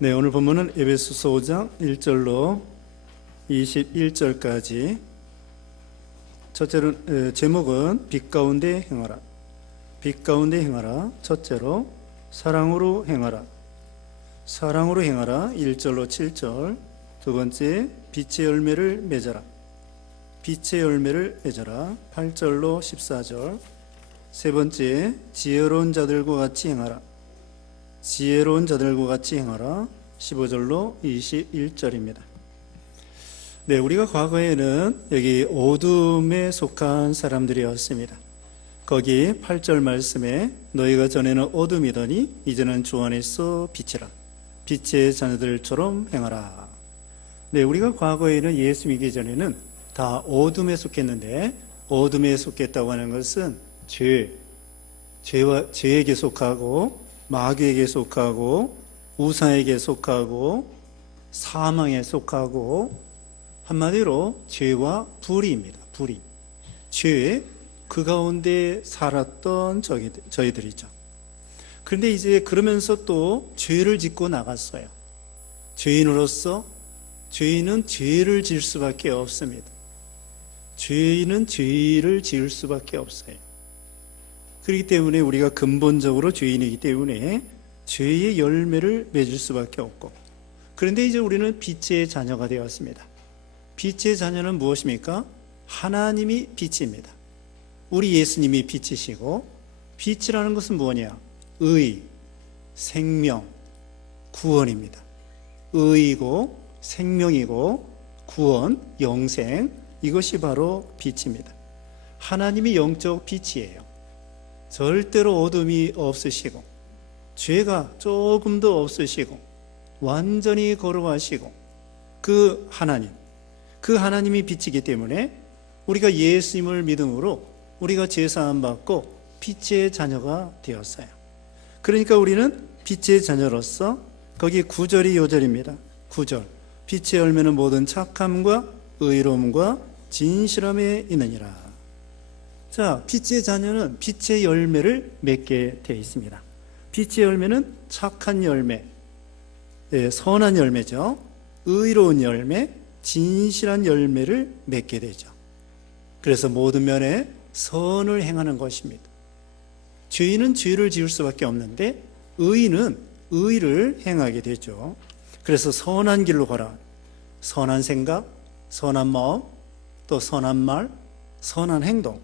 네, 오늘 본문은 에베소서 5장 1절로 21절까지. 첫째로 제목은 빛 가운데 행하라. 빛 가운데 행하라. 첫째로 사랑으로 행하라. 사랑으로 행하라. 1절로 7절. 두 번째 빛의 열매를 맺어라. 빛의 열매를 맺어라. 8절로 14절. 세 번째 지혜로운 자들과 같이 행하라. 지혜로운 자들과 같이 행하라. 15절로 21절입니다. 네, 우리가 과거에는 여기 어둠에 속한 사람들이었습니다. 거기 8절 말씀에 너희가 전에는 어둠이더니 이제는 주 안에서 빛이라. 빛의 자녀들처럼 행하라. 네, 우리가 과거에는 예수 믿기 전에는 다 어둠에 속했는데, 어둠에 속했다고 하는 것은 죄에게 속하고 마귀에게 속하고 우상에게 속하고 사망에 속하고 한마디로 죄와 불의입니다. 불의. 죄, 그 가운데 살았던 저희들이죠. 그런데 이제 그러면서 또 죄를 짓고 나갔어요. 죄인으로서 죄인은 죄를 지을 수밖에 없습니다. 죄인은 죄를 지을 수밖에 없어요. 그렇기 때문에 우리가 근본적으로 죄인이기 때문에 죄의 열매를 맺을 수밖에 없고, 그런데 이제 우리는 빛의 자녀가 되었습니다. 빛의 자녀는 무엇입니까? 하나님이 빛입니다. 우리 예수님이 빛이시고, 빛이라는 것은 뭐냐? 의, 생명, 구원입니다. 의이고 생명이고 구원, 영생, 이것이 바로 빛입니다. 하나님이 영적 빛이에요. 절대로 어둠이 없으시고 죄가 조금도 없으시고 완전히 거룩하시고 그 하나님이 빛이기 때문에 우리가 예수님을 믿음으로 우리가 죄사함 받고 빛의 자녀가 되었어요. 그러니까 우리는 빛의 자녀로서, 거기 9절이 요절입니다. 9절. 빛의 열매는 모든 착함과 의로움과 진실함에 있느니라. 자, 빛의 자녀는 빛의 열매를 맺게 되어 있습니다. 빛의 열매는 착한 열매, 선한 열매죠. 의로운 열매, 진실한 열매를 맺게 되죠. 그래서 모든 면에 선을 행하는 것입니다. 죄인은 죄를 지을 수밖에 없는데 의인은 의를 행하게 되죠. 그래서 선한 길로 가라. 선한 생각, 선한 마음, 또 선한 말, 선한 행동.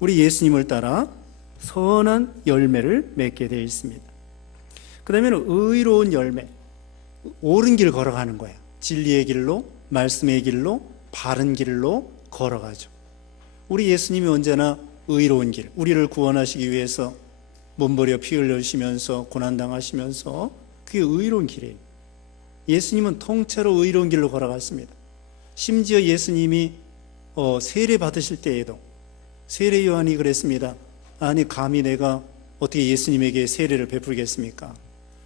우리 예수님을 따라 선한 열매를 맺게 되어 있습니다. 그 다음에는 의로운 열매, 옳은 길 걸어가는 거예요. 진리의 길로, 말씀의 길로, 바른 길로 걸어가죠. 우리 예수님이 언제나 의로운 길, 우리를 구원하시기 위해서 몸버려 피 흘려주시면서 고난당하시면서 그게 의로운 길이에요. 예수님은 통째로 의로운 길로 걸어갔습니다. 심지어 예수님이 세례 받으실 때에도 세례 요한이 그랬습니다. 아니 감히 내가 어떻게 예수님에게 세례를 베풀겠습니까?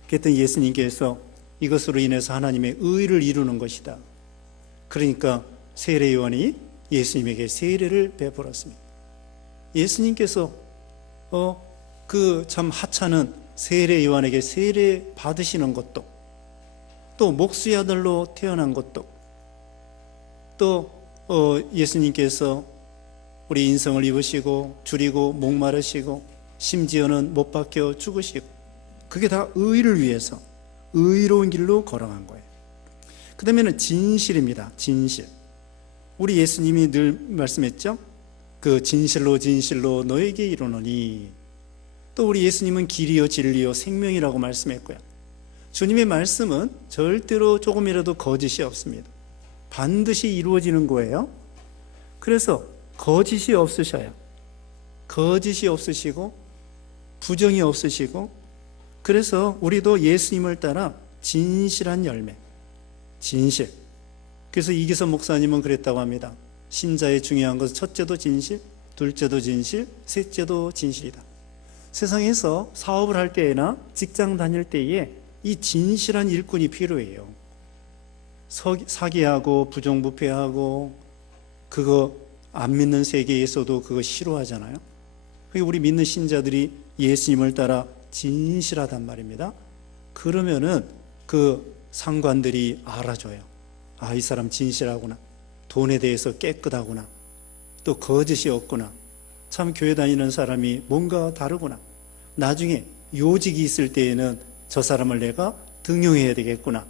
그랬더니 예수님께서 이것으로 인해서 하나님의 의를 이루는 것이다. 그러니까 세례 요한이 예수님에게 세례를 베풀었습니다. 예수님께서 그 참 하찮은 세례 요한에게 세례 받으시는 것도, 또 목수의 아들로 태어난 것도, 또 예수님께서 우리 인성을 입으시고 줄이고 목마르시고 심지어는 못 박혀 죽으시고, 그게 다 의를 위해서 의로운 길로 걸어간 거예요. 그 다음에는 진실입니다. 진실. 우리 예수님이 늘 말씀했죠. 그 진실로 진실로 너에게 이르노니. 또 우리 예수님은 길이요 진리요 생명이라고 말씀했고요. 주님의 말씀은 절대로 조금이라도 거짓이 없습니다. 반드시 이루어지는 거예요. 그래서 거짓이 없으셔요. 거짓이 없으시고 부정이 없으시고, 그래서 우리도 예수님을 따라 진실한 열매, 진실. 그래서 이기서 목사님은 그랬다고 합니다. 신자의 중요한 것은 첫째도 진실, 둘째도 진실, 셋째도 진실이다. 세상에서 사업을 할 때나 직장 다닐 때에 이 진실한 일꾼이 필요해요. 사기하고 부정부패하고 그거 안 믿는 세계에서도 그거 싫어하잖아요. 우리 믿는 신자들이 예수님을 따라 진실하단 말입니다. 그러면은 그 상관들이 알아줘요. 아, 이 사람 진실하구나. 돈에 대해서 깨끗하구나. 또 거짓이 없구나. 참 교회 다니는 사람이 뭔가 다르구나. 나중에 요직이 있을 때에는 저 사람을 내가 등용해야 되겠구나.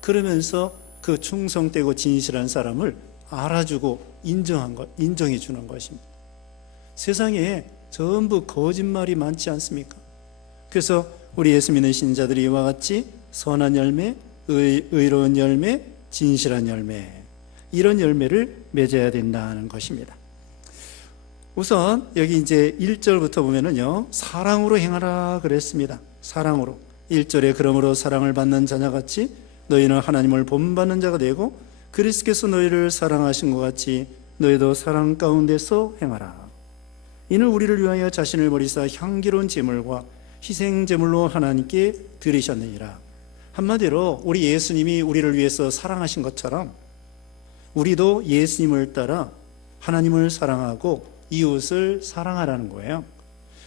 그러면서 그 충성되고 진실한 사람을 알아주고 인정해 주는 것입니다. 세상에 전부 거짓말이 많지 않습니까? 그래서 우리 예수 믿는 신자들이 이와 같이 선한 열매, 의로운 열매, 진실한 열매, 이런 열매를 맺어야 된다는 것입니다. 우선 여기 이제 1절부터 보면은요, 사랑으로 행하라 그랬습니다. 사랑으로. 1절에 그러므로 사랑을 받는 자녀같이 너희는 하나님을 본받는 자가 되고 그리스도께서 너희를 사랑하신 것 같이 너희도 사랑 가운데서 행하라. 이는 우리를 위하여 자신을 버리사 향기로운 제물과 희생 제물로 하나님께 드리셨느니라. 한마디로 우리 예수님이 우리를 위해서 사랑하신 것처럼 우리도 예수님을 따라 하나님을 사랑하고 이웃을 사랑하라는 거예요.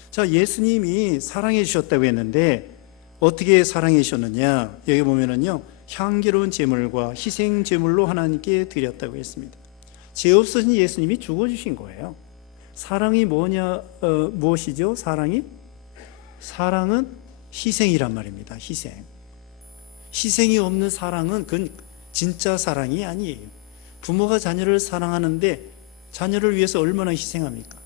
자, 예수님이 사랑해 주셨다고 했는데 어떻게 사랑해 주셨느냐? 여기 보면은요, 향기로운 제물과 희생 제물로 하나님께 드렸다고 했습니다. 죄 없으신 예수님이 죽어주신 거예요. 사랑이 무엇이죠? 사랑은 희생이란 말입니다. 희생이 없는 사랑은 그건 진짜 사랑이 아니에요. 부모가 자녀를 사랑하는데 자녀를 위해서 얼마나 희생합니까?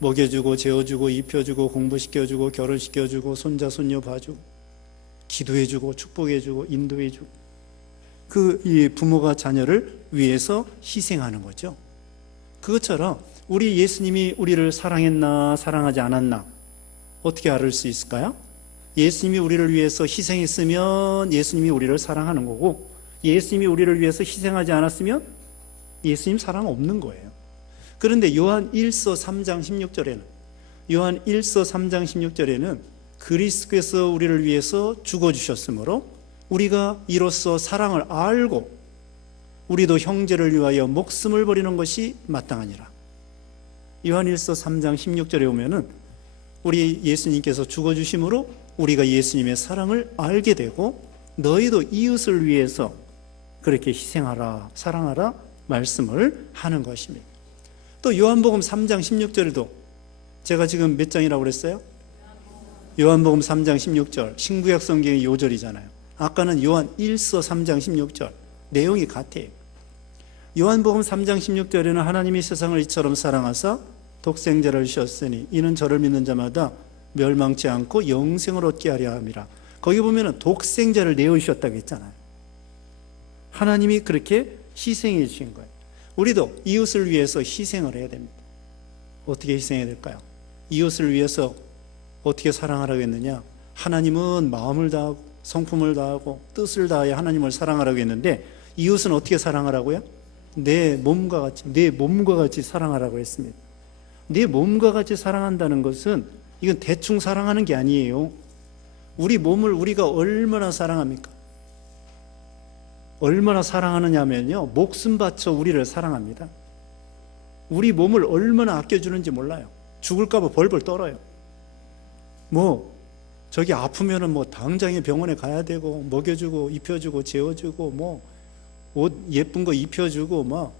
먹여주고 재워주고 입혀주고 공부시켜주고 결혼시켜주고 손자 손녀 봐주고 기도해주고 축복해주고 인도해주고 이 부모가 자녀를 위해서 희생하는 거죠. 그것처럼 우리 예수님이 우리를 사랑했나 사랑하지 않았나 어떻게 알을 수 있을까요? 예수님이 우리를 위해서 희생했으면 예수님이 우리를 사랑하는 거고, 예수님이 우리를 위해서 희생하지 않았으면 예수님 사랑 없는 거예요. 그런데 요한 1서 3장 16절에는 그리스도께서 우리를 위해서 죽어주셨으므로 우리가 이로써 사랑을 알고 우리도 형제를 위하여 목숨을 버리는 것이 마땅하니라. 요한 1서 3장 16절에 보면은 우리 예수님께서 죽어주심으로 우리가 예수님의 사랑을 알게 되고 너희도 이웃을 위해서 그렇게 희생하라, 사랑하라 말씀을 하는 것입니다. 또 요한복음 3장 16절에도 제가 지금 몇 장이라고 그랬어요? 요한복음 3장 16절, 신구약 성경의 요절이잖아요. 아까는 요한 1서 3장 16절, 내용이 같아요. 요한복음 3장 16절에는 하나님이 세상을 이처럼 사랑하사 독생자를 주셨으니 이는 저를 믿는 자마다 멸망치 않고 영생을 얻게 하려 함이라. 거기 보면은 독생자를 내어주셨다고 했잖아요. 하나님이 그렇게 희생해 주신 거예요. 우리도 이웃을 위해서 희생을 해야 됩니다. 어떻게 희생해야 될까요? 이웃을 위해서 어떻게 사랑하라고 했느냐? 하나님은 마음을 다하고 성품을 다하고 뜻을 다하여 하나님을 사랑하라고 했는데 이웃은 어떻게 사랑하라고요? 내 몸과 같이 사랑하라고 했습니다. 내 몸과 같이 사랑한다는 것은 이건 대충 사랑하는 게 아니에요. 우리 몸을 우리가 얼마나 사랑합니까? 얼마나 사랑하느냐면요, 목숨 바쳐 우리를 사랑합니다. 우리 몸을 얼마나 아껴주는지 몰라요. 죽을까 봐 벌벌 떨어요. 저기 아프면은 당장에 병원에 가야 되고 먹여주고 입혀주고 재워주고 옷 예쁜 거 입혀주고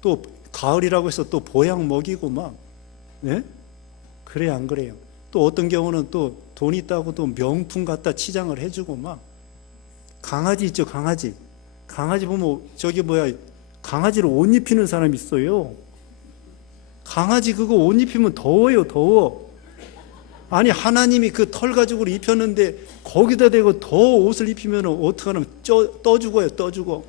또 가을이라고 해서 또 보약 먹이고 네? 그래요, 안 그래요? 또 어떤 경우는 또 돈 있다고 또 명품 갖다 치장을 해주고 강아지 있죠, 강아지 보면 강아지를 옷 입히는 사람이 있어요. 강아지 그거 옷 입히면 더워. 아니 하나님이 그 털 가죽으로 입혔는데 거기다 대고 더 옷을 입히면 어떡하면 떠 죽어.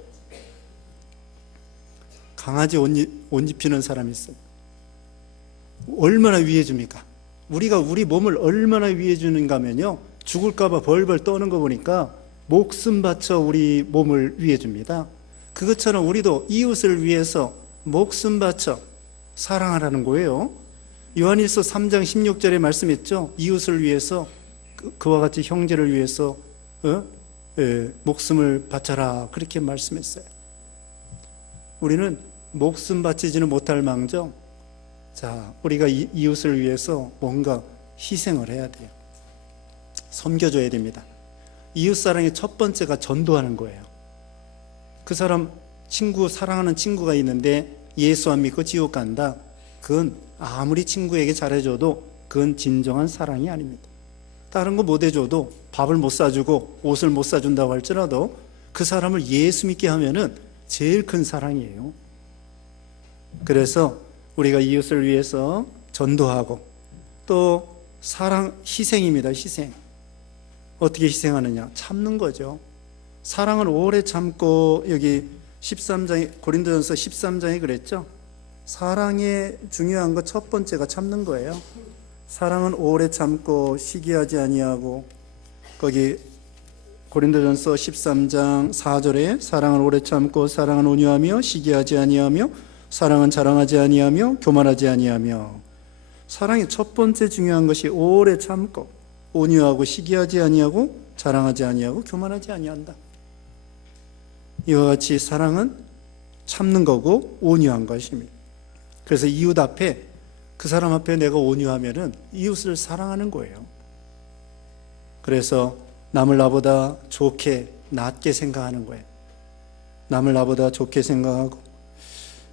강아지 옷 입히는 사람이 있어요. 얼마나 위해 줍니까? 우리가 우리 몸을 얼마나 위해 주는가 하면요, 죽을까 봐 벌벌 떠는 거 보니까 목숨 바쳐 우리 몸을 위해 줍니다. 그것처럼 우리도 이웃을 위해서 목숨 바쳐 사랑하라는 거예요. 요한일서 3장 16절에 말씀했죠. 이웃을 위해서 그와 같이 형제를 위해서 목숨을 바쳐라, 그렇게 말씀했어요. 우리는 목숨 바치지는 못할 망정, 우리가 이웃을 위해서 뭔가 희생을 해야 돼요. 섬겨줘야 됩니다. 이웃사랑의 첫 번째가 전도하는 거예요. 그 사람 친구, 사랑하는 친구가 있는데 예수 안 믿고 지옥 간다. 그건 아무리 친구에게 잘해줘도 그건 진정한 사랑이 아닙니다. 다른 거 못 해줘도, 밥을 못 사주고 옷을 못 사준다고 할지라도 그 사람을 예수 믿게 하면은 제일 큰 사랑이에요. 그래서 우리가 이웃을 위해서 전도하고, 또 사랑, 희생입니다. 희생. 어떻게 희생하느냐? 참는 거죠. 사랑은 오래 참고, 여기 13장에, 고린도전서 13장에 그랬죠. 사랑의 중요한 것 첫 번째가 참는 거예요. 사랑은 오래 참고 시기하지 아니하고, 거기 고린도전서 13장 4절에 사랑은 오래 참고, 사랑은 온유하며 시기하지 아니하며, 사랑은 자랑하지 아니하며, 교만하지 아니하며. 사랑의 첫 번째 중요한 것이 오래 참고, 온유하고, 시기하지 아니하고, 자랑하지 아니하고, 교만하지 아니한다. 이와 같이 사랑은 참는 거고 온유한 것입니다. 그래서 이웃 앞에, 그 사람 앞에 내가 온유하면은 이웃을 사랑하는 거예요. 그래서 남을 나보다 좋게, 낮게 생각하는 거예요. 남을 나보다 좋게 생각하고.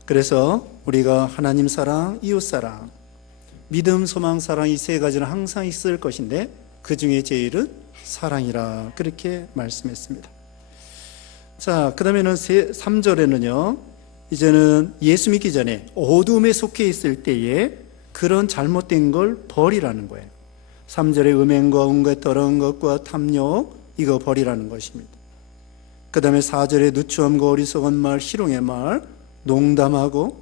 그래서 우리가 하나님 사랑, 이웃 사랑, 믿음, 소망, 사랑, 이 세 가지는 항상 있을 것인데 그 중에 제일은 사랑이라, 그렇게 말씀했습니다. 자, 그 다음에는 3절에는요, 이제는 예수 믿기 전에 어둠에 속해 있을 때에 그런 잘못된 걸 버리라는 거예요. 3절에 음행과 온갖 더러운 것과 탐욕, 이거 버리라는 것입니다. 그 다음에 4절에 누추함과 어리석은 말, 희롱의 말, 농담하고.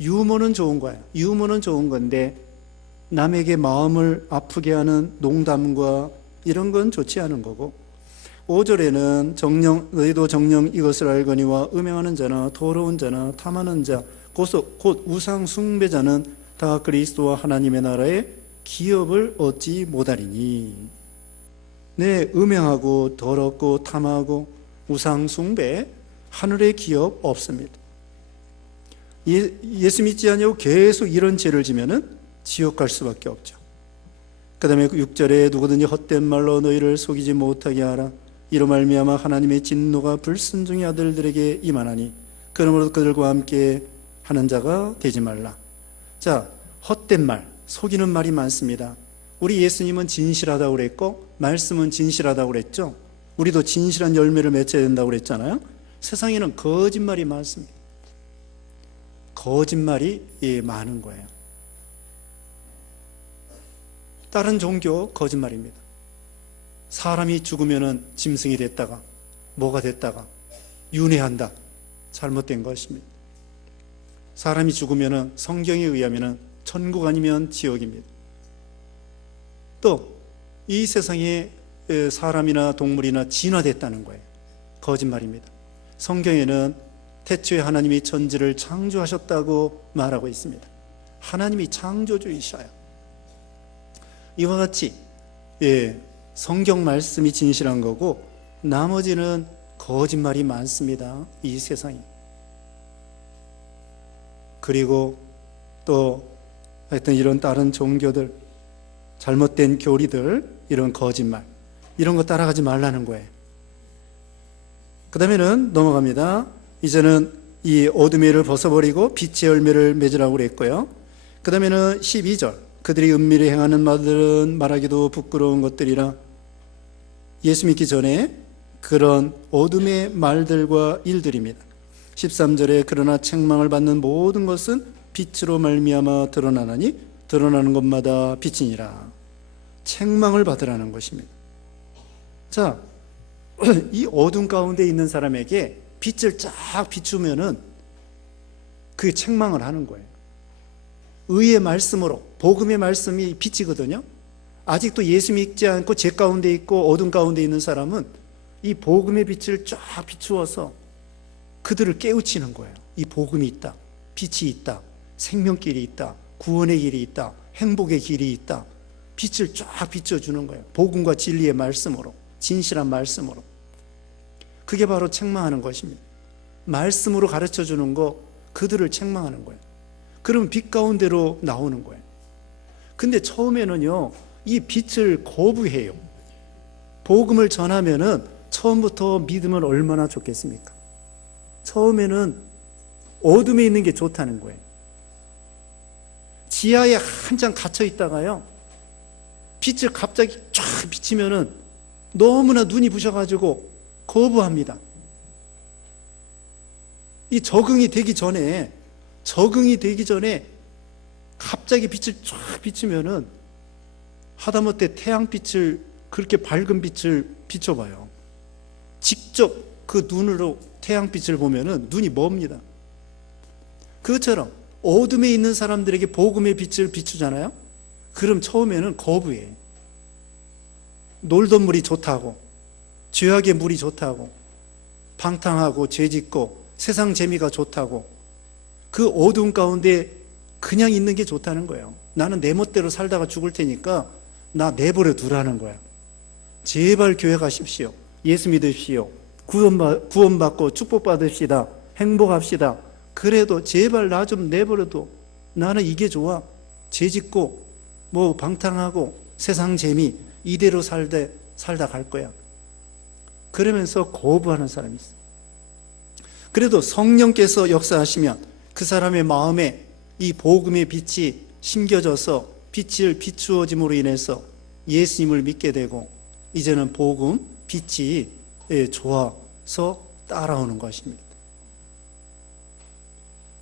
유머는 좋은 거예요. 유머는 좋은 건데 남에게 마음을 아프게 하는 농담과 이런 건 좋지 않은 거고. 5절에는 정령, 너희도 정령 이것을 알거니와 음행하는 자나 더러운 자나 탐하는 자 곧 우상 숭배자는 다 그리스도와 하나님의 나라에 기업을 얻지 못하리니. 네, 음행하고 더럽고 탐하고 우상 숭배, 하늘의 기업 없습니다. 예수 믿지 않냐고 계속 이런 죄를 지면은 지옥 갈 수밖에 없죠. 그 다음에 6절에 누구든지 헛된 말로 너희를 속이지 못하게 하라. 이로 말미암아 하나님의 진노가 불순종의 아들들에게 임하나니 그러므로 그들과 함께 하는 자가 되지 말라. 자, 헛된 말, 속이는 말이 많습니다. 우리 예수님은 진실하다고 그랬고 말씀은 진실하다고 그랬죠. 우리도 진실한 열매를 맺어야 된다고 그랬잖아요. 세상에는 거짓말이 많습니다. 거짓말이 많은 거예요. 다른 종교 거짓말입니다. 사람이 죽으면 짐승이 됐다가 뭐가 됐다가 윤회한다. 잘못된 것입니다. 사람이 죽으면 성경에 의하면 천국 아니면 지옥입니다. 또 이 세상에 사람이나 동물이나 진화됐다는 거예요. 거짓말입니다. 성경에는 태초에 하나님이 천지를 창조하셨다고 말하고 있습니다. 하나님이 창조주이셔요. 이와 같이 성경 말씀이 진실한 거고 나머지는 거짓말이 많습니다. 이 세상에. 그리고 또 하여튼 이런 다른 종교들, 잘못된 교리들, 이런 거짓말, 이런 거 따라가지 말라는 거예요. 그 다음에는 넘어갑니다. 이제는 이 어둠의 일을 벗어버리고 빛의 열매를 맺으라고 그랬고요. 그 다음에는 12절, 그들이 은밀히 행하는 말들은 말하기도 부끄러운 것들이라. 예수 믿기 전에 그런 어둠의 말들과 일들입니다. 13절에 그러나 책망을 받는 모든 것은 빛으로 말미암아 드러나나니 드러나는 것마다 빛이니라. 책망을 받으라는 것입니다. 자, 이 어둠 가운데 있는 사람에게 빛을 쫙 비추면은 그게 책망을 하는 거예요. 의의 말씀으로, 복음의 말씀이 빛이거든요. 아직도 예수 믿지 않고 죄 가운데 있고 어둠 가운데 있는 사람은 이 복음의 빛을 쫙 비추어서 그들을 깨우치는 거예요. 이 복음이 있다, 빛이 있다, 생명길이 있다, 구원의 길이 있다, 행복의 길이 있다. 빛을 쫙 비춰주는 거예요. 복음과 진리의 말씀으로, 진실한 말씀으로. 그게 바로 책망하는 것입니다. 말씀으로 가르쳐주는 거, 그들을 책망하는 거예요. 그러면 빛 가운데로 나오는 거예요. 근데 처음에는요, 이 빛을 거부해요. 복음을 전하면은 처음부터 믿으면 얼마나 좋겠습니까? 처음에는 어둠에 있는 게 좋다는 거예요. 지하에 한참 갇혀 있다가요, 빛을 갑자기 쫙 비치면은 너무나 눈이 부셔가지고 거부합니다. 이 적응이 되기 전에 갑자기 빛을 쫙 비치면은 하다못해 태양빛을, 그렇게 밝은 빛을 비춰봐요. 직접 그 눈으로 태양빛을 보면은 눈이 멉니다. 그것처럼 어둠에 있는 사람들에게 복음의 빛을 비추잖아요. 그럼 처음에는 거부해. 놀던 물이 좋다고, 죄악의 물이 좋다고, 방탕하고 죄짓고 세상 재미가 좋다고, 그 어두운 가운데 그냥 있는 게 좋다는 거예요. 나는 내 멋대로 살다가 죽을 테니까 나 내버려 두라는 거야. 제발 교회 가십시오. 예수 믿으십시오. 구원받고 축복받읍시다. 행복합시다. 그래도 제발 나 좀 내버려둬. 나는 이게 좋아. 죄짓고 뭐 방탕하고 세상 재미 이대로 살다 갈 거야. 그러면서 거부하는 사람이 있어. 그래도 성령께서 역사하시면 그 사람의 마음에 이 복음의 빛이 심겨져서 빛을 비추어짐으로 인해서 예수님을 믿게 되고, 이제는 복음, 빛이 좋아서 따라오는 것입니다.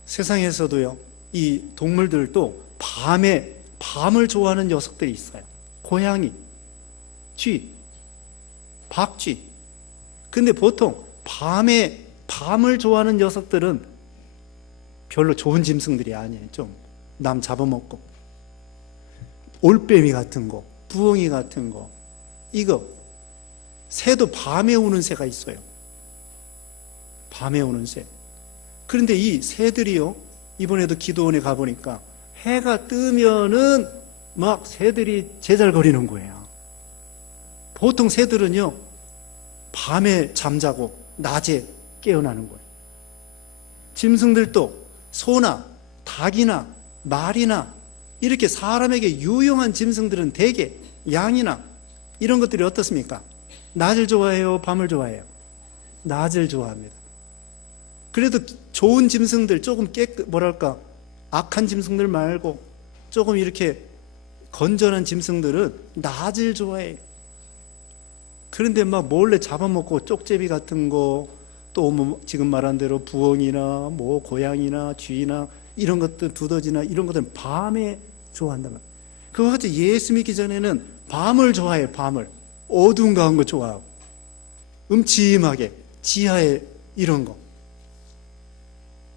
세상에서도요, 이 동물들도 밤을 좋아하는 녀석들이 있어요. 고양이, 쥐, 박쥐. 근데 보통 밤을 좋아하는 녀석들은 별로 좋은 짐승들이 아니에요. 좀 남 잡아먹고, 올빼미 같은 거, 부엉이 같은 거, 이거. 새도 밤에 오는 새가 있어요. 밤에 오는 새. 그런데 이 새들이요, 이번에도 기도원에 가보니까 해가 뜨면은 막 새들이 제잘거리는 거예요. 보통 새들은요, 밤에 잠자고 낮에 깨어나는 거예요. 짐승들도 소나 닭이나 말이나 이렇게 사람에게 유용한 짐승들은 대개 양이나 이런 것들이 어떻습니까? 낮을 좋아해요? 밤을 좋아해요? 낮을 좋아합니다. 그래도 좋은 짐승들, 조금 악한 짐승들 말고 조금 이렇게 건전한 짐승들은 낮을 좋아해요. 그런데 막 몰래 잡아먹고 쪽제비 같은 거, 또 뭐 지금 말한 대로 부엉이나 뭐 고양이나 쥐나 이런 것들, 두더지나 이런 것들은 밤에 좋아한단 말이에요. 그거 같이 예수 믿기 전에는 밤을 좋아해요. 밤을. 어두운 가운 거 좋아하고, 음침하게 지하에 이런 거.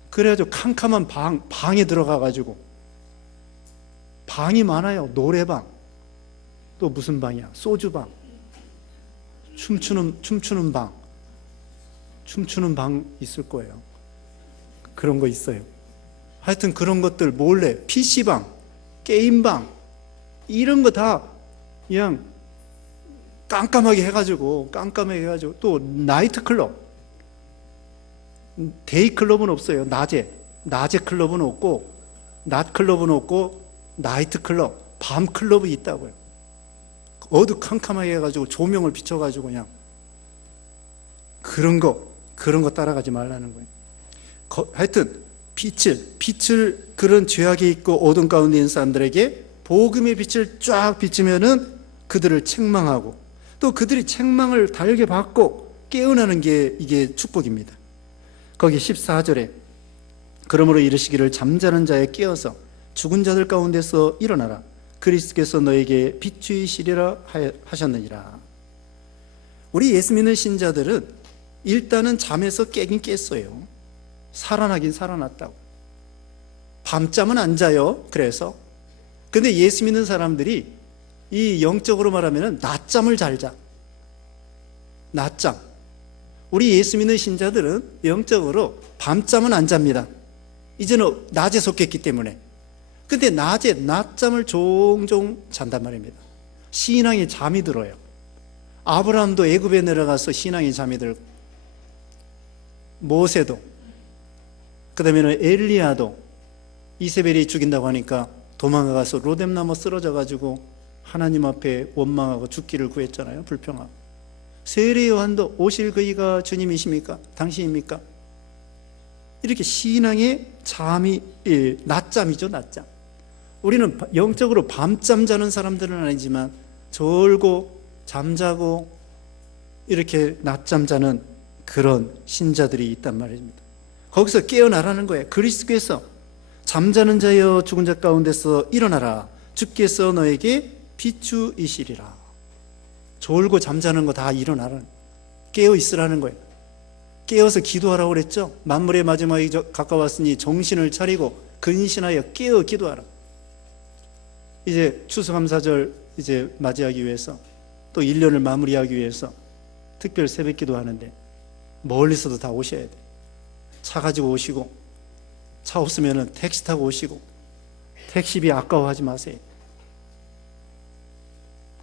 그래가지고 캄캄한 방에 들어가가지고, 방이 많아요. 노래방, 또 무슨 방이야? 소주방, 춤추는 방 있을 거예요. 그런 거 있어요. 하여튼 그런 것들 몰래, PC방, 게임방, 이런 거 다 그냥 깜깜하게 해가지고, 또 나이트클럽, 데이클럽은 없어요. 낮에 클럽은 없고, 낮클럽은 없고, 나이트클럽, 밤클럽이 있다고요. 어두컴컴하게 해가지고 조명을 비춰가지고 그냥 그런 거 따라가지 말라는 거예요. 하여튼 빛을 그런 죄악에 있고 어둠 가운데 있는 사람들에게 복음의 빛을 쫙 비추면은 그들을 책망하고, 또 그들이 책망을 달게 받고 깨어나는 게 이게 축복입니다. 거기 14절에 그러므로 이르시기를 잠자는 자에 깨어서 죽은 자들 가운데서 일어나라. 그리스도께서 너에게 빛주이시리라 하셨느니라. 우리 예수 믿는 신자들은 일단은 잠에서 깨긴 깼어요. 살아나긴 살아났다고. 밤잠은 안 자요. 그래서 근데 예수 믿는 사람들이 이 영적으로 말하면 낮잠을 잘 자. 낮잠. 우리 예수 믿는 신자들은 영적으로 밤잠은 안 잡니다. 이제는 낮에 속했기 때문에. 근데 낮에 낮잠을 종종 잔단 말입니다. 신앙에 잠이 들어요. 아브라함도 애굽에 내려가서 신앙에 잠이 들고, 모세도, 그 다음에는 엘리야도 이세벨이 죽인다고 하니까 도망가서 로뎀나무 쓰러져 가지고 하나님 앞에 원망하고 죽기를 구했잖아요. 불평하고. 세례 요한도 오실 그이가 주님이십니까? 당신입니까? 이렇게 신앙의 잠이 낮잠이죠, 낮잠. 우리는 영적으로 밤잠 자는 사람들은 아니지만 졸고 잠자고 이렇게 낮잠 자는 그런 신자들이 있단 말입니다. 거기서 깨어나라는 거예요. 그리스도께서 잠자는 자여 죽은 자 가운데서 일어나라. 주께서 너에게 비추이시리라. 졸고 잠자는 거 다 일어나라는, 깨어 있으라는 거예요. 깨어서 기도하라고 그랬죠. 만물의 마지막이 가까웠으니 정신을 차리고 근신하여 깨어 기도하라. 이제 추수감사절 이제 맞이하기 위해서, 또 1년을 마무리하기 위해서 특별 새벽 기도하는데 멀리서도 다 오셔야 돼. 차 가지고 오시고, 차 없으면 택시 타고 오시고, 택시비 아까워하지 마세요.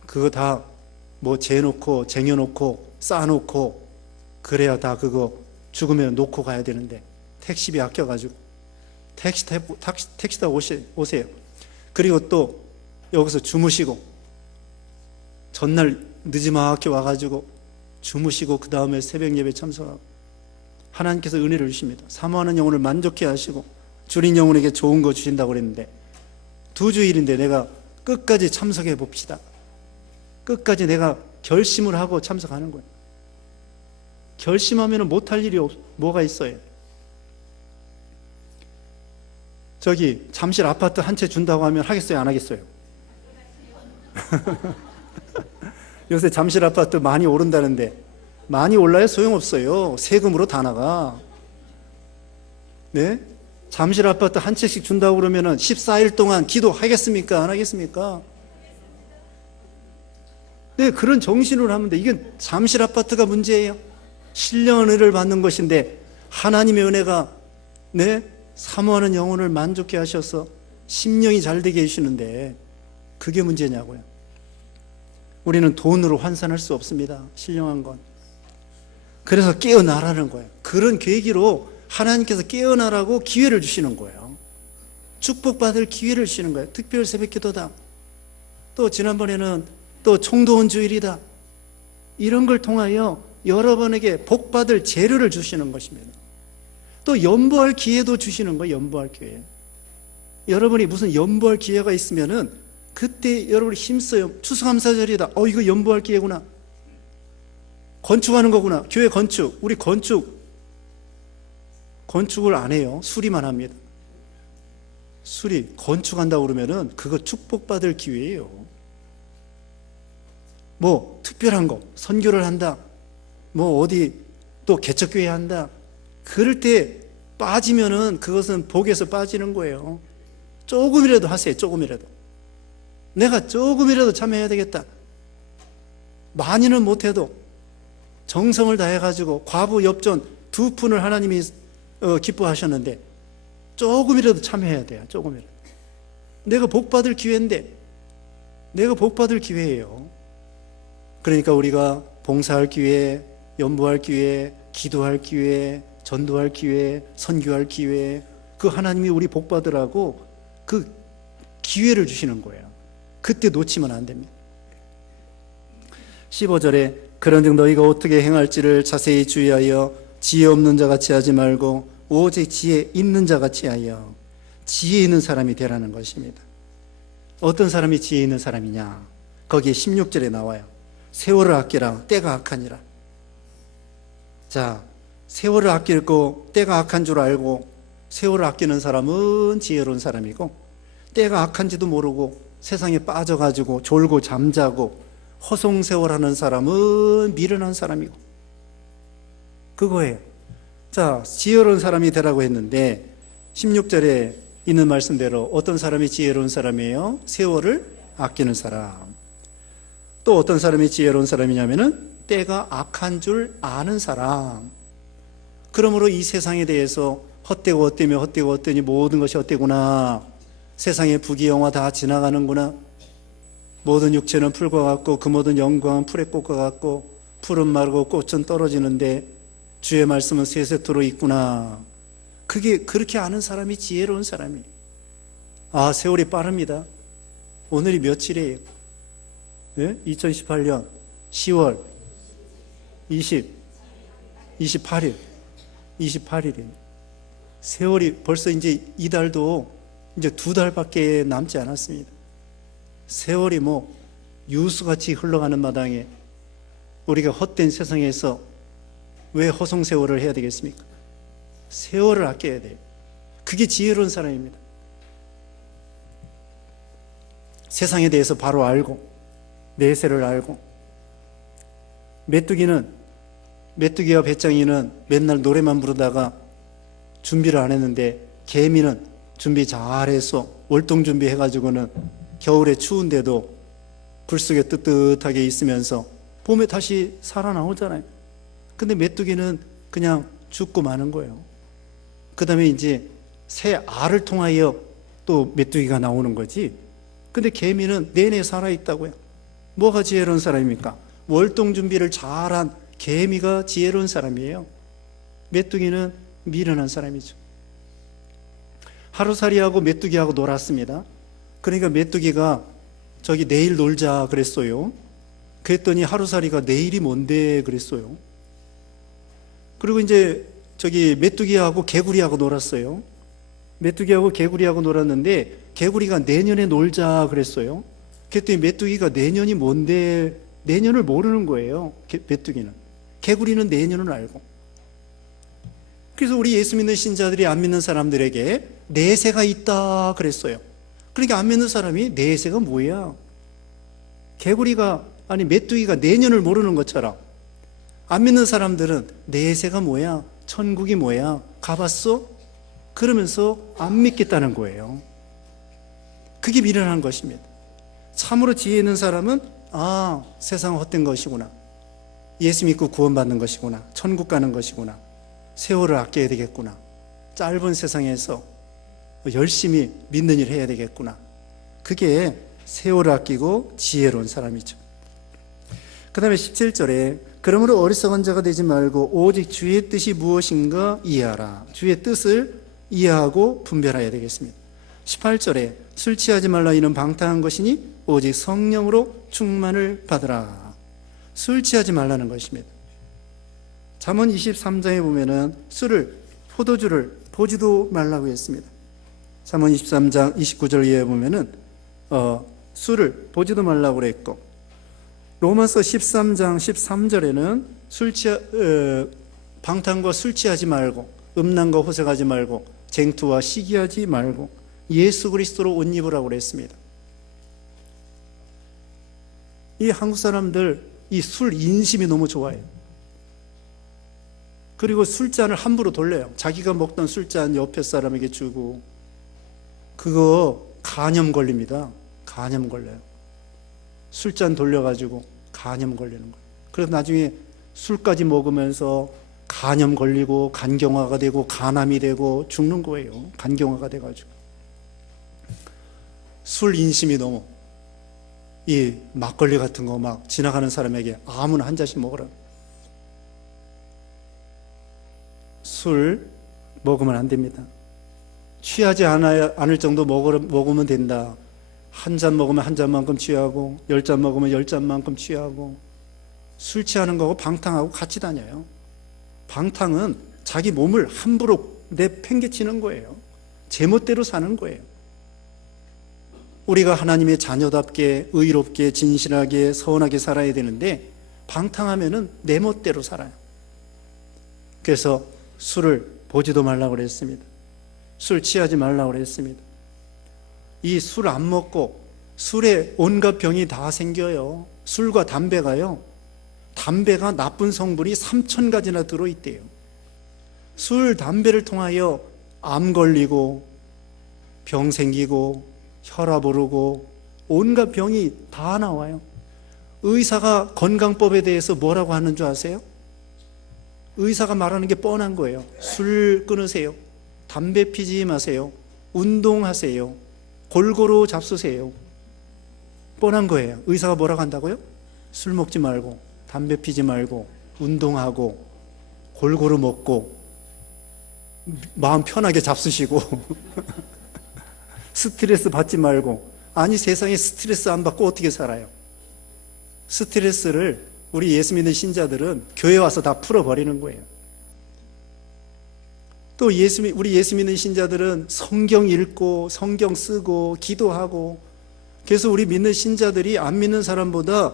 그거 다 뭐 재놓고 쟁여놓고 쌓아놓고 그래야 다 그거 죽으면 놓고 가야 되는데, 택시비 아껴가지고 택시 타고 오세요. 그리고 또 여기서 주무시고, 전날 늦지막히 와가지고 주무시고 그 다음에 새벽 예배 참석하고, 하나님께서 은혜를 주십니다. 사모하는 영혼을 만족해 하시고 줄인 영혼에게 좋은 거 주신다고 그랬는데, 2주일인데 내가 끝까지 참석해 봅시다. 끝까지 내가 결심을 하고 참석하는 거예요. 결심하면 못할 일이 뭐가 있어요? 저기 잠실 아파트 한 채 준다고 하면 하겠어요, 안 하겠어요? 요새 잠실 아파트 많이 오른다는데, 많이 올라야 소용없어요. 세금으로 다 나가. 네? 잠실 아파트 한 채씩 준다고 그러면 14일 동안 기도하겠습니까? 안 하겠습니까? 네, 그런 정신으로 하면 돼. 이건 잠실 아파트가 문제예요. 신령한 은혜를 받는 것인데, 하나님의 은혜가 네, 사모하는 영혼을 만족해 하셔서 심령이 잘 되게 해주시는데 그게 문제냐고요. 우리는 돈으로 환산할 수 없습니다, 신령한 건. 그래서 깨어나라는 거예요. 그런 계기로 하나님께서 깨어나라고 기회를 주시는 거예요. 축복받을 기회를 주시는 거예요. 특별 새벽 기도다, 또 지난번에는 또 총도원 주일이다, 이런 걸 통하여 여러분에게 복받을 재료를 주시는 것입니다. 또 연보할 기회도 주시는 거예요. 연보할 기회. 여러분이 무슨 연보할 기회가 있으면은 그때 여러분이 힘써요. 추수감사절이다, 이거 연보할 기회구나, 건축하는 거구나. 교회 건축, 우리 건축을 안 해요. 수리만 합니다. 수리, 건축한다고 그러면은 그거 축복받을 기회예요. 뭐 특별한 거, 선교를 한다, 뭐 어디 또 개척교회 한다, 그럴 때 빠지면은 그것은 복에서 빠지는 거예요. 조금이라도 하세요. 조금이라도. 내가 조금이라도 참여해야 되겠다. 많이는 못해도 정성을 다해가지고 과부 엽전 2푼을 하나님이 기뻐하셨는데 조금이라도 참여해야 돼요. 조금이라도. 내가 복받을 기회인데, 내가 복받을 기회예요. 그러니까 우리가 봉사할 기회, 연보할 기회, 기도할 기회, 전도할 기회, 선교할 기회, 그 하나님이 우리 복받으라고 그 기회를 주시는 거예요. 그때 놓치면 안 됩니다. 15절에 그런즉 너희가 어떻게 행할지를 자세히 주의하여 지혜 없는 자같이 하지 말고 오직 지혜 있는 자같이 하여, 지혜 있는 사람이 되라는 것입니다. 어떤 사람이 지혜 있는 사람이냐? 거기에 16절에 나와요. 세월을 아끼라, 때가 악하니라. 자, 세월을 아끼고 때가 악한 줄 알고 세월을 아끼는 사람은 지혜로운 사람이고, 때가 악한지도 모르고 세상에 빠져가지고 졸고 잠자고 허송세월하는 사람은 미련한 사람이고, 그거예요. 자, 지혜로운 사람이 되라고 했는데 16절에 있는 말씀대로 어떤 사람이 지혜로운 사람이에요? 세월을 아끼는 사람. 또 어떤 사람이 지혜로운 사람이냐면은 때가 악한 줄 아는 사람. 그러므로 이 세상에 대해서 헛되고 헛되며 헛되고 헛되니 모든 것이 헛되구나, 세상의 부귀영화 다 지나가는구나, 모든 육체는 풀과 같고 그 모든 영광은 풀의 꽃과 같고 풀은 마르고 꽃은 떨어지는데 주의 말씀은 세세토록 있구나. 그게 그렇게 아는 사람이 지혜로운 사람이에요. 아, 세월이 빠릅니다. 오늘이 며칠이에요? 예? 2018년 10월 28일. 28일이에요. 세월이 벌써 이제 이달도 이제 2달밖에 남지 않았습니다. 세월이 뭐 유수같이 흘러가는 마당에 우리가 헛된 세상에서 왜 허송세월을 해야 되겠습니까? 세월을 아껴야 돼요. 그게 지혜로운 사람입니다. 세상에 대해서 바로 알고 내세를 알고, 메뚜기와 배짱이는 맨날 노래만 부르다가 준비를 안 했는데, 개미는 준비 잘해서 월동 준비해가지고는 겨울에 추운데도 불 속에 뜨뜻하게 있으면서 봄에 다시 살아나오잖아요. 근데 메뚜기는 그냥 죽고 마는 거예요. 그 다음에 이제 새 알을 통하여 또 메뚜기가 나오는 거지. 근데 개미는 내내 살아있다고요. 뭐가 지혜로운 사람입니까? 월동 준비를 잘한 개미가 지혜로운 사람이에요. 메뚜기는 미련한 사람이죠. 하루살이하고 메뚜기하고 놀았습니다. 그러니까 메뚜기가 저기 내일 놀자 그랬어요. 그랬더니 하루살이가 내일이 뭔데 그랬어요. 그리고 이제 저기 메뚜기하고 개구리하고 놀았어요. 메뚜기하고 개구리하고 놀았는데 개구리가 내년에 놀자 그랬어요. 그랬더니 메뚜기가 내년이 뭔데, 내년을 모르는 거예요. 메뚜기는. 개구리는 내년을 알고. 그래서 우리 예수 믿는 신자들이 안 믿는 사람들에게 내세가 있다 그랬어요. 그러니까 안 믿는 사람이 내세가 뭐야? 메뚜기가 내년을 모르는 것처럼 안 믿는 사람들은 내세가 뭐야? 천국이 뭐야? 가봤어? 그러면서 안 믿겠다는 거예요. 그게 미련한 것입니다. 참으로 지혜 있는 사람은 세상은 헛된 것이구나, 예수 믿고 구원받는 것이구나, 천국 가는 것이구나, 세월을 아껴야 되겠구나, 짧은 세상에서 열심히 믿는 일 해야 되겠구나, 그게 세월을 아끼고 지혜로운 사람이죠. 그 다음에 17절에 그러므로 어리석은 자가 되지 말고 오직 주의 뜻이 무엇인가 이해하라. 주의 뜻을 이해하고 분별해야 되겠습니다. 18절에 술 취하지 말라. 이는 방탕한 것이니 오직 성령으로 충만을 받으라. 술 취하지 말라는 것입니다. 잠언 23장에 보면은 포도주를 보지도 말라고 했습니다. 잠언 23장 29절에 보면은 술을 보지도 말라고 그랬고, 로마서 13장 13절에는 방탕과 술 취하지 말고, 음란과 호색하지 말고, 쟁투와 시기하지 말고 예수 그리스도로 옷 입으라고 그랬습니다. 이 한국 사람들 이 술 인심이 너무 좋아해요. 그리고 술잔을 함부로 돌려요. 자기가 먹던 술잔 옆에 사람에게 주고, 그거 간염 걸립니다. 간염 걸려요. 술잔 돌려가지고 간염 걸리는 거예요. 그래서 나중에 술까지 먹으면서 간염 걸리고 간경화가 되고 간암이 되고 죽는 거예요. 간경화가 돼가지고. 술 인심이 너무, 이 막걸리 같은 거 막 지나가는 사람에게 아무나 한 잔씩 먹으라. 술 먹으면 안 됩니다. 취하지 않을 정도 먹으면 된다. 한 잔 먹으면 한 잔만큼 취하고, 10잔 먹으면 10잔만큼 취하고. 술 취하는 거하고 방탕하고 같이 다녀요. 방탕은 자기 몸을 함부로 내팽개치는 거예요. 제멋대로 사는 거예요. 우리가 하나님의 자녀답게 의롭게 진실하게 선하게 살아야 되는데 방탕하면은 내 멋대로 살아요. 그래서 술을 보지도 말라고 그랬습니다. 술 취하지 말라고 그랬습니다. 이 술 안 먹고 술에 온갖 병이 다 생겨요. 술과 담배가요, 담배가 나쁜 성분이 3,000가지나 들어있대요. 술, 담배를 통하여 암 걸리고 병 생기고 혈압 오르고 온갖 병이 다 나와요. 의사가 건강법에 대해서 뭐라고 하는 줄 아세요? 의사가 말하는 게 뻔한 거예요. 술 끊으세요, 담배 피지 마세요, 운동하세요, 골고루 잡수세요. 뻔한 거예요. 의사가 뭐라고 한다고요? 술 먹지 말고, 담배 피지 말고, 운동하고, 골고루 먹고, 마음 편하게 잡수시고 스트레스 받지 말고. 아니, 세상에 스트레스 안 받고 어떻게 살아요? 스트레스를 우리 예수 믿는 신자들은 교회 와서 다 풀어버리는 거예요. 또 우리 예수 믿는 신자들은 성경 읽고 성경 쓰고 기도하고, 그래서 우리 믿는 신자들이 안 믿는 사람보다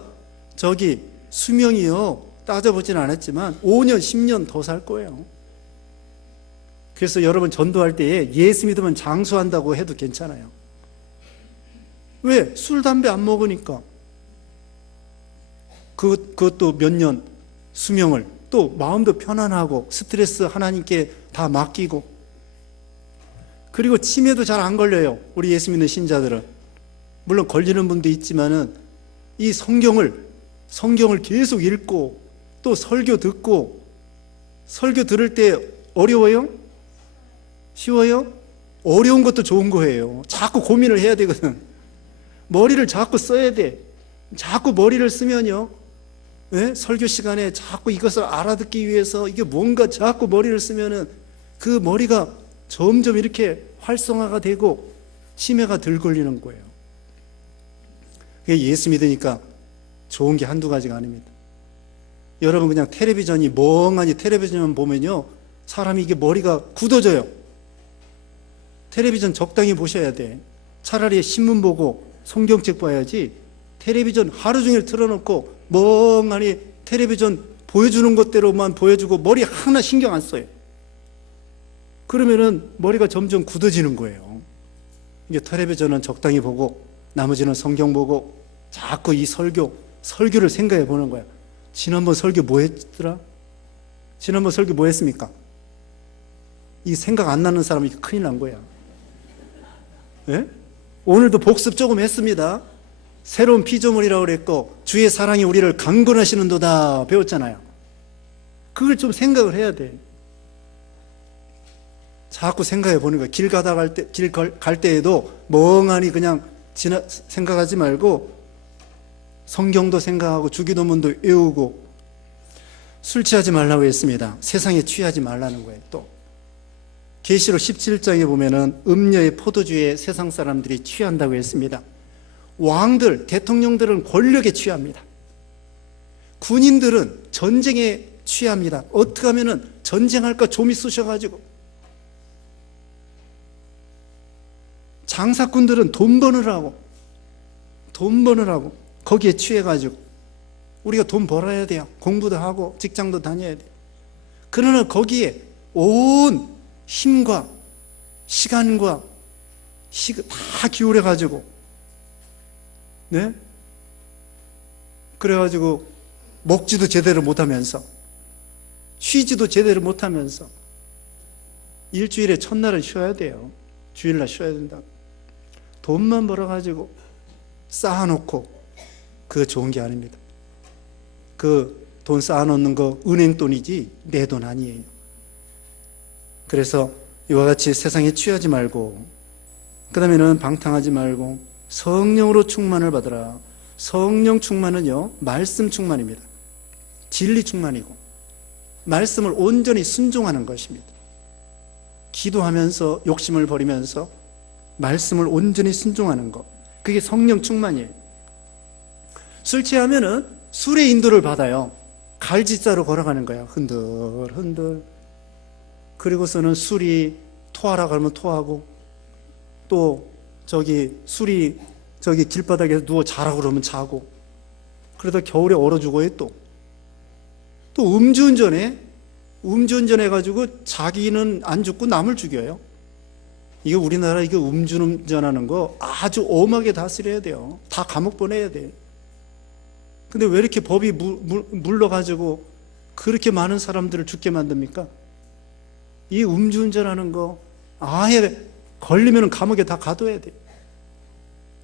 수명이요, 따져보진 않았지만 5년 10년 더 살 거예요. 그래서 여러분 전도할 때에 예수 믿으면 장수한다고 해도 괜찮아요. 왜? 술, 담배 안 먹으니까. 그것도 몇 년 수명을, 또 마음도 편안하고 스트레스 하나님께 다 맡기고, 그리고 치매도 잘 안 걸려요. 우리 예수 믿는 신자들은. 물론 걸리는 분도 있지만은 이 성경을 계속 읽고 또 설교 듣고, 설교 들을 때 어려워요? 쉬워요? 어려운 것도 좋은 거예요. 자꾸 고민을 해야 되거든. 머리를 자꾸 써야 돼. 자꾸 머리를 쓰면요, 네? 설교 시간에 자꾸 이것을 알아듣기 위해서 이게 뭔가 자꾸 머리를 쓰면은 그 머리가 점점 이렇게 활성화가 되고 치매가 덜 걸리는 거예요. 예수 믿으니까 좋은 게 한두 가지가 아닙니다. 여러분 그냥 멍하니 텔레비전만 보면요, 사람이 이게 머리가 굳어져요. 텔레비전 적당히 보셔야 돼. 차라리 신문 보고 성경책 봐야지, 텔레비전 하루 종일 틀어놓고 멍하니 텔레비전 보여주는 것대로만 보여주고 머리 하나 신경 안 써요. 그러면은 머리가 점점 굳어지는 거예요. 이게 텔레비전은 적당히 보고 나머지는 성경 보고 자꾸 이 설교를 생각해 보는 거야. 지난번 설교 뭐 했더라? 지난번 설교 뭐 했습니까? 이 생각 안 나는 사람이 큰일 난 거야. 예? 오늘도 복습 조금 했습니다. 새로운 피조물이라고 그랬고 주의 사랑이 우리를 강건하시는도다 배웠잖아요. 그걸 좀 생각을 해야 돼. 자꾸 생각해 보는 거야. 길 갈 때에도 멍하니 그냥 생각하지 말고 성경도 생각하고 주기도문도 외우고. 술 취하지 말라고 했습니다. 세상에 취하지 말라는 거예요. 또 계시록 17장에 보면은 음녀의 포도주에 세상 사람들이 취한다고 했습니다. 왕들, 대통령들은 권력에 취합니다. 군인들은 전쟁에 취합니다. 어떻게 하면은 전쟁할까 좀이 쑤셔가지고. 장사꾼들은 돈 버느라고 거기에 취해가지고. 우리가 돈 벌어야 돼요. 공부도 하고 직장도 다녀야 돼요. 그러나 거기에 온 힘과 시간과 다 기울여가지고, 네? 그래가지고 먹지도 제대로 못하면서 쉬지도 제대로 못하면서 일주일에 첫날은 쉬어야 돼요. 주일날 쉬어야 된다. 돈만 벌어가지고 쌓아놓고, 그거 좋은 게 아닙니다. 그 돈 쌓아놓는 거 은행 돈이지 내 돈 아니에요. 그래서 이와 같이 세상에 취하지 말고, 그 다음에는 방탕하지 말고 성령으로 충만을 받으라. 성령 충만은요, 말씀 충만입니다. 진리 충만이고 말씀을 온전히 순종하는 것입니다. 기도하면서 욕심을 버리면서 말씀을 온전히 순종하는 것, 그게 성령 충만이에요. 술 취하면은 술의 인도를 받아요. 갈지자로 걸어가는 거야. 흔들흔들. 그리고서는 술이 토하라고 하면 토하고, 또 술이 길바닥에서 누워 자라고 그러면 자고, 그러다 겨울에 얼어 죽어요. 또 음주운전해가지고 자기는 안 죽고 남을 죽여요. 이게 우리나라 음주운전하는 거 아주 엄하게 다스려야 돼요. 다 감옥 보내야 돼. 근데 왜 이렇게 법이 물러가지고 그렇게 많은 사람들을 죽게 만듭니까? 이 음주운전하는 거 아예 걸리면 감옥에 다 가둬야 돼.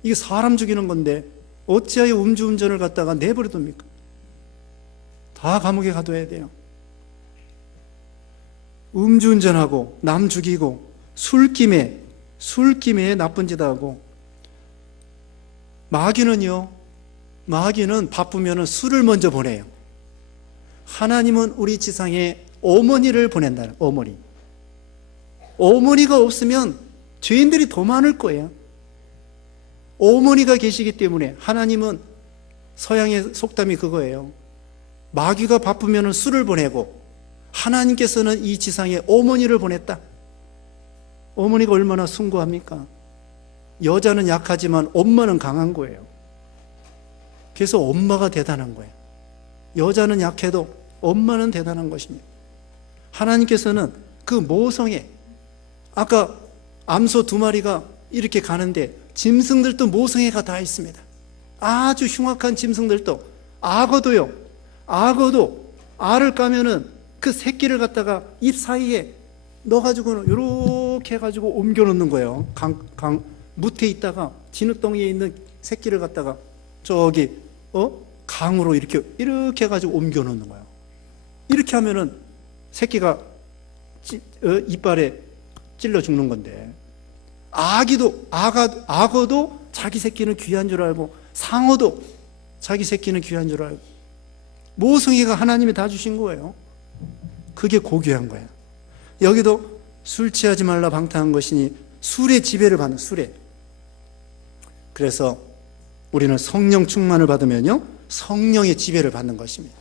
이게 사람 죽이는 건데 어찌하여 음주운전을 갖다가 내버려둡니까? 다 감옥에 가둬야 돼요. 음주운전하고 남 죽이고 술김에 나쁜 짓 하고. 마귀는 바쁘면 술을 먼저 보내요. 하나님은 우리 지상에 어머니를 보낸다. 어머니가 없으면 죄인들이 더 많을 거예요. 어머니가 계시기 때문에. 하나님은 서양의 속담이 그거예요. 마귀가 바쁘면 술을 보내고 하나님께서는 이 지상에 어머니를 보냈다. 어머니가 얼마나 숭고합니까? 여자는 약하지만 엄마는 강한 거예요. 그래서 엄마가 대단한 거예요. 여자는 약해도 엄마는 대단한 것입니다. 하나님께서는 그 모성애, 아까 암소 2마리가 이렇게 가는데 짐승들도 모성애가 다 있습니다. 아주 흉악한 짐승들도, 악어도요. 악어도 알을 까면은 그 새끼를 갖다가 입 사이에 넣어가지고는 이렇게 해가지고 옮겨 놓는 거예요. 무태 있다가 진흙덩이에 있는 새끼를 갖다가 저기 강으로 이렇게 해가지고 옮겨 놓는 거예요. 이렇게 하면은 새끼가 이빨에 찔러 죽는 건데, 악어도 자기 새끼는 귀한 줄 알고, 상어도 자기 새끼는 귀한 줄 알고, 모성애가 하나님이 다 주신 거예요. 그게 고귀한 거예요. 여기도 술 취하지 말라 방탕한 것이니 술의 지배를 받는, 술에. 그래서 우리는 성령 충만을 받으면요, 성령의 지배를 받는 것입니다.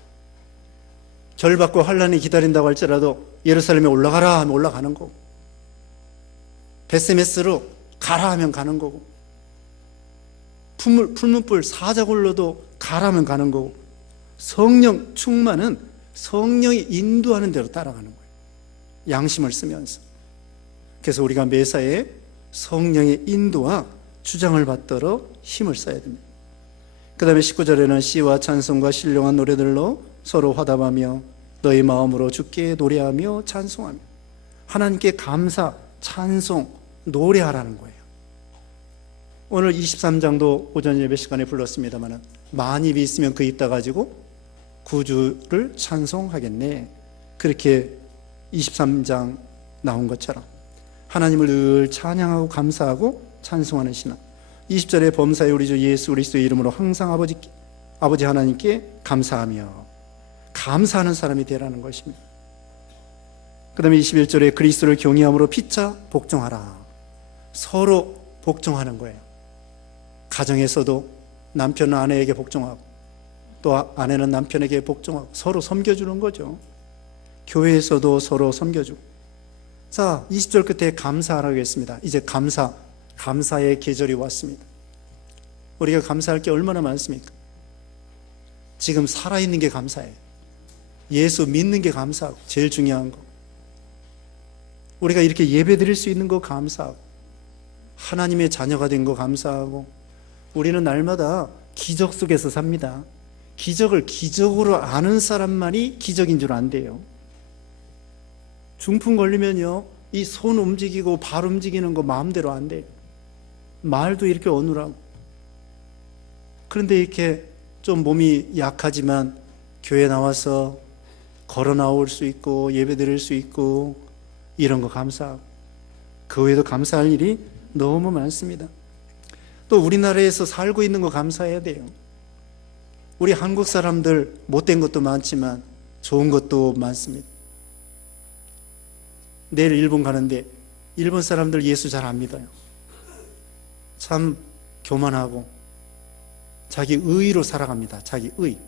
결받고 환난이 기다린다고 할지라도 예루살렘에 올라가라 하면 올라가는 거고, 베스메스로 가라 하면 가는 거고, 풀문불 사자굴로도 가라 하면 가는 거고, 성령 충만은 성령이 인도하는 대로 따라가는 거예요. 양심을 쓰면서. 그래서 우리가 매사에 성령의 인도와 주장을 받도록 힘을 써야 됩니다. 그 다음에 19절에는 시와 찬송과 신령한 노래들로 서로 화답하며 너희 마음으로 주께 노래하며 찬송하며, 하나님께 감사, 찬송, 노래하라는 거예요. 오늘 23장도 오전 예배 시간에 불렀습니다만, 많이 입이 있으면 그 입 다 가지고 구주를 찬송하겠네. 그렇게 23장 나온 것처럼 하나님을 늘 찬양하고 감사하고 찬송하는 신앙. 20절에 범사에 우리 주 예수 그리스도의 이름으로 항상 아버지 하나님께 감사하며, 감사하는 사람이 되라는 것입니다. 그 다음에 21절에 그리스도를 경외함으로 피차 복종하라. 서로 복종하는 거예요. 가정에서도 남편은 아내에게 복종하고, 또 아내는 남편에게 복종하고, 서로 섬겨주는 거죠. 교회에서도 서로 섬겨주고. 자, 20절 끝에 감사하라고 했습니다. 이제 감사의 계절이 왔습니다. 우리가 감사할 게 얼마나 많습니까? 지금 살아있는 게 감사해요. 예수 믿는 게 감사하고, 제일 중요한 거. 우리가 이렇게 예배 드릴 수 있는 거 감사하고, 하나님의 자녀가 된 거 감사하고, 우리는 날마다 기적 속에서 삽니다. 기적을 기적으로 아는 사람만이 기적인 줄 안돼요. 중풍 걸리면요, 이 손 움직이고 발 움직이는 거 마음대로 안 돼요. 말도 이렇게 어눌하고. 그런데 이렇게 좀 몸이 약하지만 교회 나와서 걸어 나올 수 있고 예배 드릴 수 있고, 이런 거 감사하고, 그 외에도 감사할 일이 너무 많습니다. 또 우리나라에서 살고 있는 거 감사해야 돼요. 우리 한국 사람들 못된 것도 많지만 좋은 것도 많습니다. 내일 일본 가는데 일본 사람들 예수 잘 안 믿어요. 참 교만하고 자기 의로 살아갑니다. 자기 의.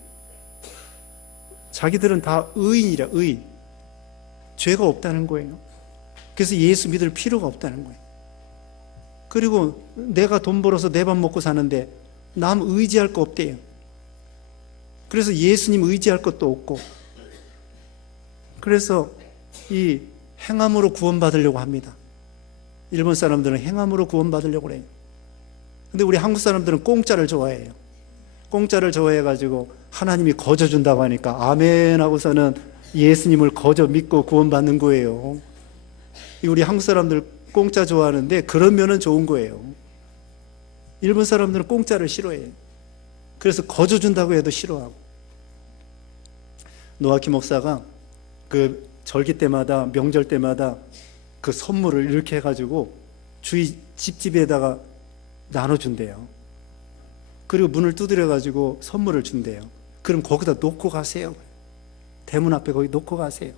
자기들은 다 의인이라, 의. 죄가 없다는 거예요. 그래서 예수 믿을 필요가 없다는 거예요. 그리고 내가 돈 벌어서 내 밥 먹고 사는데 남 의지할 거 없대요. 그래서 예수님 의지할 것도 없고, 그래서 이 행함으로 구원받으려고 합니다. 일본 사람들은 행함으로 구원받으려고 그래요. 근데 우리 한국 사람들은 공짜를 좋아해요. 공짜를 좋아해가지고 하나님이 거저 준다고 하니까 아멘 하고서는 예수님을 거저 믿고 구원받는 거예요. 우리 한국 사람들 공짜 좋아하는데 그러면은 좋은 거예요. 일본 사람들은 공짜를 싫어해요. 그래서 거저 준다고 해도 싫어하고. 노아키 목사가 그 절기 때마다, 명절 때마다 그 선물을 이렇게 해가지고 주위 집집에다가 나눠준대요. 그리고 문을 두드려가지고 선물을 준대요. 그럼 거기다 놓고 가세요. 대문 앞에 거기 놓고 가세요.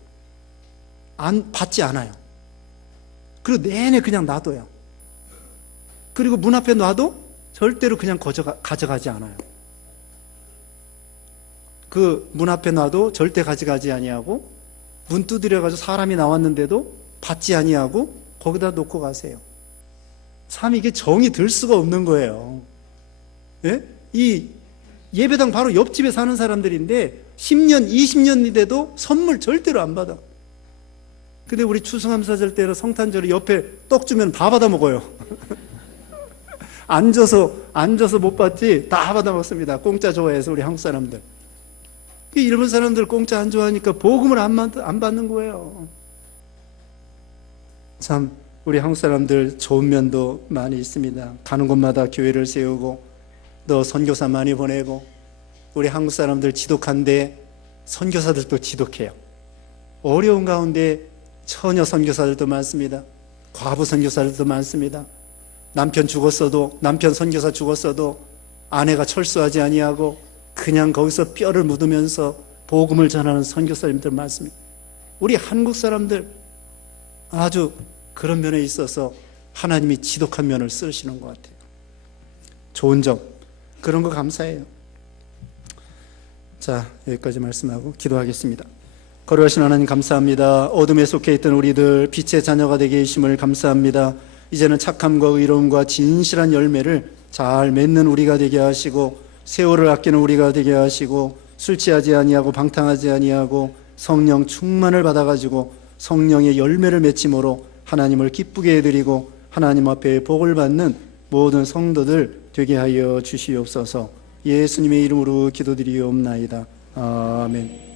안 받지 않아요. 그리고 내내 그냥 놔둬요. 그리고 문 앞에 놔도 절대로 그냥 가져가지 않아요. 그 문 앞에 놔도 절대 가져가지 아니하고, 문 두드려가지고 사람이 나왔는데도 받지 아니하고 거기다 놓고 가세요. 참 이게 정이 들 수가 없는 거예요. 예? 이 예배당 바로 옆집에 사는 사람들인데 10년, 20년이 돼도 선물 절대로 안 받아. 근데 우리 추수감사절 때로 성탄절에 옆에 떡 주면 다 받아 먹어요. 앉아서 못 받지 다 받아 먹습니다. 공짜 좋아해서 우리 한국 사람들. 이 일본 사람들 공짜 안 좋아하니까 복음을 안 받는 거예요. 참 우리 한국 사람들 좋은 면도 많이 있습니다. 가는 곳마다 교회를 세우고 또 선교사 많이 보내고, 우리 한국 사람들 지독한데 선교사들도 지독해요. 어려운 가운데 처녀 선교사들도 많습니다. 과부 선교사들도 많습니다. 남편 선교사 죽었어도 아내가 철수하지 아니하고 그냥 거기서 뼈를 묻으면서 복음을 전하는 선교사님들 많습니다. 우리 한국 사람들 아주 그런 면에 있어서 하나님이 지독한 면을 쓰시는 것 같아요. 좋은 점, 그런 거 감사해요. 자, 여기까지 말씀하고 기도하겠습니다. 거룩하신 하나님 감사합니다. 어둠에 속해 있던 우리들 빛의 자녀가 되게 해주심을 감사합니다. 이제는 착함과 의로움과 진실한 열매를 잘 맺는 우리가 되게 하시고, 세월을 아끼는 우리가 되게 하시고, 술 취하지 아니하고 방탕하지 아니하고 성령 충만을 받아가지고 성령의 열매를 맺힘으로 하나님을 기쁘게 해드리고 하나님 앞에 복을 받는 모든 성도들 되게 하여 주시옵소서. 예수님의 이름으로 기도드리옵나이다. 아멘.